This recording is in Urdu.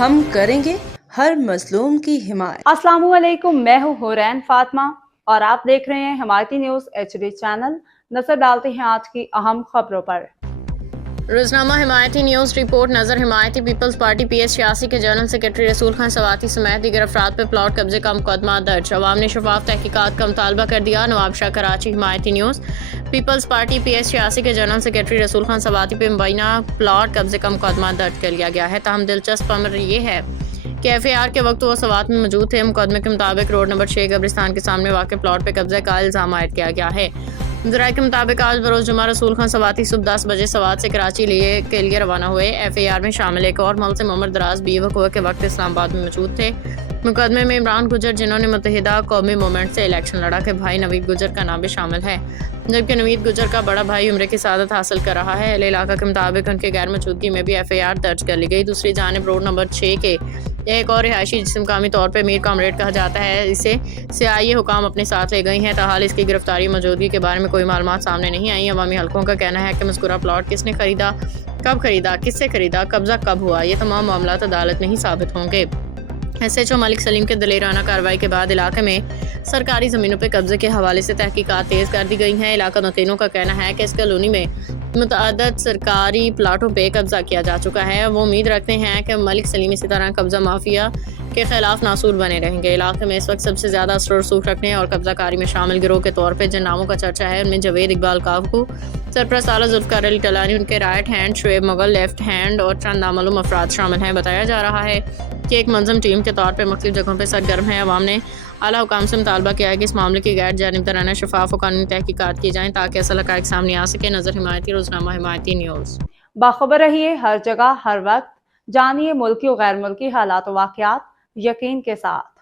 ہم کریں گے ہر مظلوم کی حمایت۔ السلام علیکم، میں ہوں حورین فاطمہ اور آپ دیکھ رہے ہیں حمایتی نیوز HD چینل۔ نظر ڈالتے ہیں آج کی اہم خبروں پر۔ روزنامہ حمایتی نیوز رپورٹ نظر حمایتی پیپلز پارٹی PS 86 کے جنرل سیکرٹری رسول خان سواتی سمیت دیگر افراد پر پلاٹ قبضے کا مقدمہ درج، عوام نے شفاف تحقیقات کا مطالبہ کر دیا۔ نواب شاہ کراچی۔ حمایتی نیوز پیپلز پارٹی PS 86 کے جنرل سیکرٹری رسول خان سواتی پہ مبینہ پلاٹ قبضے کا مقدمہ درج کر لیا گیا ہے۔ تاہم دلچسپ امر یہ ہے کہ FIR کے وقت وہ سوات میں موجود تھے۔ مقدمے کے مطابق روڈ نمبر 6 قبرستان کے سامنے واقع پلاٹ پہ قبضے کا الزام عائد کیا گیا ہے۔ ذرائع کے مطابق آج بروز جمعہ رسول خان سواتی صبح 10 بجے سوات سے کراچی کے لیے روانہ ہوئے۔ FIR میں شامل ایک اور ملزم عمر دراز بھی وقوع کے وقت اسلام آباد میں موجود تھے۔ مقدمے میں عمران گجر، جنہوں نے متحدہ قومی موومنٹ سے الیکشن لڑا، کے بھائی نوید گجر کا نام بھی شامل ہے، جبکہ نوید گجر کا بڑا بھائی عمرے کی سعادت حاصل کر رہا ہے۔ اہل علاقہ کے مطابق ان کی غیر موجودگی میں بھی FIR درج کر لی گئی۔ دوسری جانب روڈ نمبر 6 کے ایک اور رہائشی جسم مقامی طور پر میر کامریڈ کہا جاتا ہے، اسے CIA حکام اپنے ساتھ لے گئی ہیں۔ تاحال اس کی گرفتاری موجودگی کے بارے میں کوئی معلومات سامنے نہیں آئیں۔ عوامی حلقوں کا کہنا ہے کہ مذکورہ پلاٹ کس نے خریدا، کب خریدا، کس سے خریدا، قبضہ کب ہوا، یہ تمام معاملات عدالت میں ہی ثابت ہوں گے۔ SHO ملک سلیم کے دلیرانہ کارروائی کے بعد علاقے میں سرکاری زمینوں پہ قبضے کے حوالے سے تحقیقات تیز کر دی گئی ہیں۔ علاقہ نتینوں کا کہنا ہے کہ اس کالونی میں متعدد سرکاری پلاٹوں پہ قبضہ کیا جا چکا ہے۔ وہ امید رکھتے ہیں کہ ملک سلیم اسی طرح قبضہ مافیا کے خلاف ناسور بنے رہیں گے۔ علاقے میں اس وقت سب سے زیادہ اثر و رسوخ رکھنے اور قبضہ کاری میں شامل گروہ کے طور پہ جن ناموں کا چرچا ہے، ان میں جاوید اقبال کاکو، سرپرست اعلیٰ ذوالفقار علی ٹلانی، ان کے right hand Shoaib Mughal left hand اور چند نامعلوم افراد شامل ہیں۔ بتایا جا رہا ہے کہ ایک منظم ٹیم کے طور پر مختلف جگہوں پر سرگرم ہے۔ عوام نے اعلیٰ حکام سے مطالبہ کیا ہے کہ اس معاملے کی غیر جانبدارانہ، شفاف و قانونی تحقیقات کی جائیں تاکہ اصل حقائق سامنے آ سکے۔ نظر حمایتی روزنامہ حمایتی نیوز۔ باخبر رہیے ہر جگہ ہر وقت، جانیے ملکی و غیر ملکی حالات و واقعات یقین کے ساتھ۔